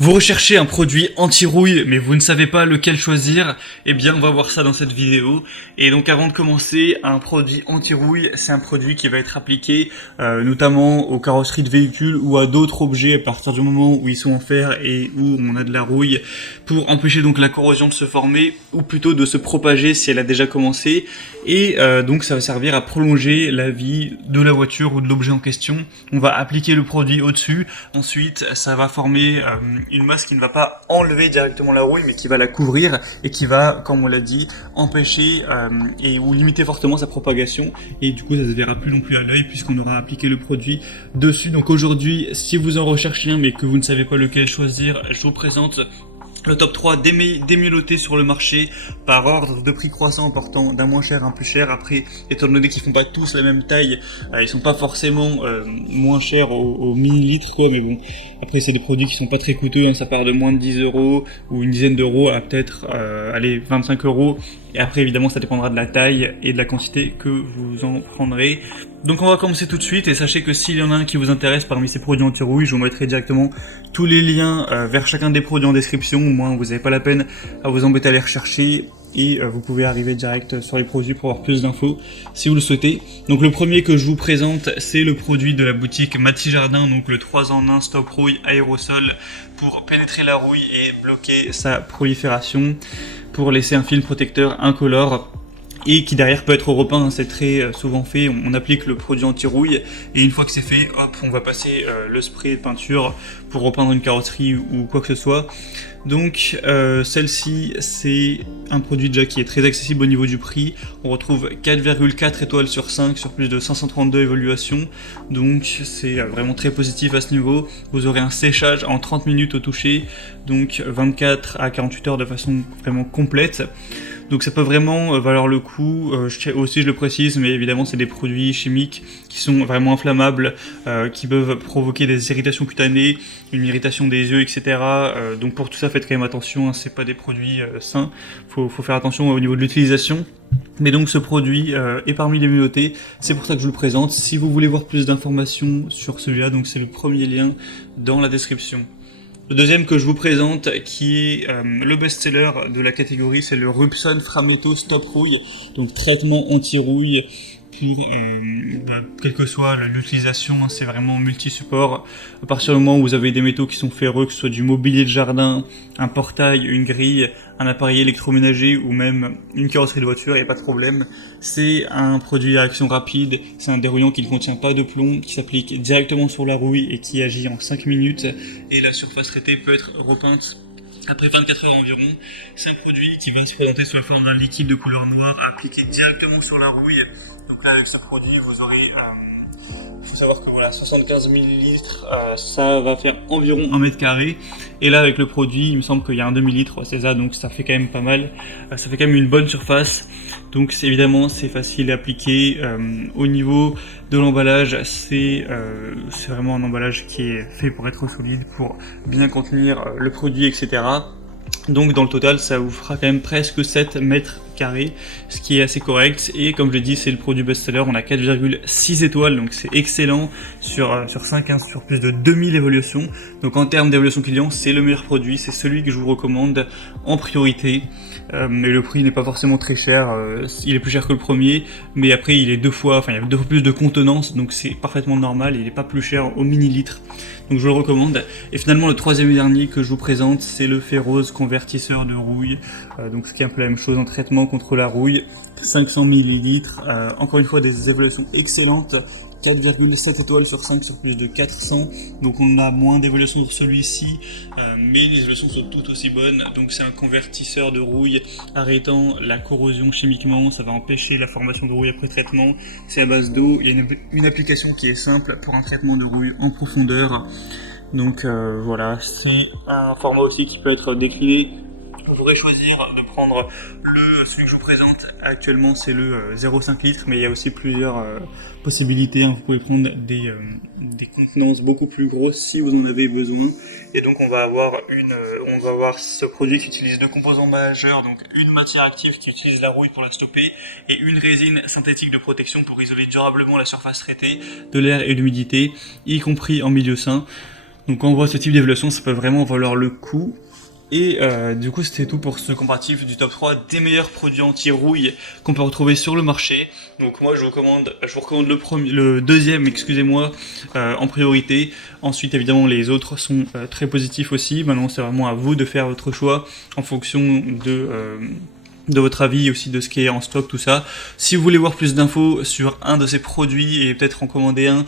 Vous recherchez un produit anti-rouille, mais vous ne savez pas lequel choisir? Eh bien, on va voir ça dans cette vidéo. Et donc, avant de commencer, un produit anti-rouille, c'est un produit qui va être appliqué notamment aux carrosseries de véhicules ou à d'autres objets à partir du moment où ils sont en fer et où on a de la rouille, pour empêcher donc la corrosion de se former, ou plutôt de se propager si elle a déjà commencé. Et donc, ça va servir à prolonger la vie de la voiture ou de l'objet en question. On va appliquer le produit au-dessus. Ensuite, ça va former une masse qui ne va pas enlever directement la rouille, mais qui va la couvrir et qui va, comme on l'a dit, empêcher et ou limiter fortement sa propagation. Et du coup, ça ne se verra plus non plus à l'œil puisqu'on aura appliqué le produit dessus. Donc aujourd'hui, si vous en recherchez un mais que vous ne savez pas lequel choisir, je vous présente le top 3 démielotés sur le marché par ordre de prix croissant, partant d'un moins cher à un plus cher. Après, étant donné qu'ils font pas tous la même taille, ils sont pas forcément moins chers au millilitre, quoi. Mais bon, après c'est des produits qui sont pas très coûteux, hein. Ça part de moins de 10 euros ou une dizaine d'euros à peut-être allez 25 euros. Et après évidemment ça dépendra de la taille et de la quantité que vous en prendrez. Donc on va commencer tout de suite, et sachez que s'il y en a un qui vous intéresse parmi ces produits anti-rouille, je vous mettrai directement tous les liens vers chacun des produits en description. Au moins vous n'avez pas la peine à vous embêter à les rechercher, et vous pouvez arriver direct sur les produits pour avoir plus d'infos si vous le souhaitez. Donc le premier que je vous présente, c'est le produit de la boutique Mathis Jardin, donc le 3 en 1 Stop Rouille Aérosol, pour pénétrer la rouille et bloquer sa prolifération, pour laisser un film protecteur incolore et qui derrière peut être repeint, hein. C'est très souvent fait, on applique le produit anti-rouille et une fois que c'est fait, hop, on va passer le spray de peinture pour repeindre une carrosserie ou quoi que ce soit. Donc celle-ci, c'est un produit déjà qui est très accessible au niveau du prix. On retrouve 4,4 étoiles sur 5 sur plus de 532 évaluations, donc c'est vraiment très positif à ce niveau. Vous aurez un séchage en 30 minutes au toucher, donc 24 à 48 heures de façon vraiment complète. Donc ça peut vraiment valoir le coup. Je le précise, mais évidemment c'est des produits chimiques qui sont vraiment inflammables, qui peuvent provoquer des irritations cutanées, une irritation des yeux, etc. Donc pour tout ça, faites quand même attention, hein, c'est pas des produits sains. Faut faire attention au niveau de l'utilisation. Mais donc ce produit est parmi les mieux notés, c'est pour ça que je vous le présente. Si vous voulez voir plus d'informations sur celui-là, donc c'est le premier lien dans la description. Le deuxième que je vous présente, qui est le best-seller de la catégorie, c'est le Rubson Frametto Stop Rouille, donc traitement anti-rouille pour quelle que soit l'utilisation, hein. C'est vraiment multi-support. À partir du moment où vous avez des métaux qui sont ferreux, que ce soit du mobilier de jardin, un portail, une grille, un appareil électroménager ou même une carrosserie de voiture, il n'y a pas de problème. C'est un produit à action rapide, c'est un dérouillant qui ne contient pas de plomb, qui s'applique directement sur la rouille et qui agit en 5 minutes, et la surface traitée peut être repeinte après 24 heures environ. C'est un produit qui va se présenter sous la forme d'un liquide de couleur noire appliqué directement sur la rouille. Donc là, avec ce produit, vous aurez, faut savoir que voilà, 75 ml, ça va faire environ 1 mètre carré. Et là, avec le produit, il me semble qu'il y a un demi-litre, c'est ça, donc ça fait quand même pas mal. Ça fait quand même une bonne surface. Donc évidemment, c'est facile à appliquer. Au niveau de l'emballage, c'est vraiment un emballage qui est fait pour être solide, pour bien contenir le produit, etc. Donc dans le total, ça vous fera quand même presque 7 mètres carrés, ce qui est assez correct. Et comme je l'ai dit, c'est le produit best-seller, on a 4,6 étoiles, donc c'est excellent sur 5, hein, sur plus de 2000 évaluations. Donc en termes d'évaluation client, c'est le meilleur produit, c'est celui que je vous recommande en priorité. Mais le prix n'est pas forcément très cher, il est plus cher que le premier, mais après il est il y a 2 fois plus de contenance, donc c'est parfaitement normal, il n'est pas plus cher au millilitre. Donc je le recommande. Et finalement le troisième et dernier que je vous présente, c'est le Ferrose convertisseur de rouille, donc ce qui est un peu la même chose en traitement contre la rouille, 500 ml, encore une fois des évaluations excellentes, 4,7 étoiles sur 5 sur plus de 400, donc on a moins d'évaluations sur celui-ci, mais les évaluations sont toutes aussi bonnes. Donc c'est un convertisseur de rouille arrêtant la corrosion chimiquement, ça va empêcher la formation de rouille après traitement, c'est à base d'eau, il y a une application qui est simple pour un traitement de rouille en profondeur. Donc voilà, c'est un format aussi qui peut être décliné. Vous pourrez choisir de prendre celui que je vous présente actuellement, c'est le 0,5 litres, mais il y a aussi plusieurs possibilités, hein. Vous pouvez prendre des contenances beaucoup plus grosses si vous en avez besoin. Et donc on va avoir ce produit qui utilise 2 composants majeurs, donc une matière active qui utilise la rouille pour la stopper et une résine synthétique de protection pour isoler durablement la surface traitée de l'air et de l'humidité, y compris en milieu sain. Donc quand on voit ce type d'évaluation, ça peut vraiment valoir le coup. Et du coup, c'était tout pour ce comparatif du top 3 des meilleurs produits anti-rouille qu'on peut retrouver sur le marché. Donc moi, je vous recommande le deuxième, excusez-moi, en priorité. Ensuite, évidemment, les autres sont très positifs aussi. Maintenant, c'est vraiment à vous de faire votre choix en fonction de votre avis, aussi de ce qui est en stock, tout ça. Si vous voulez voir plus d'infos sur un de ces produits et peut-être en commander un,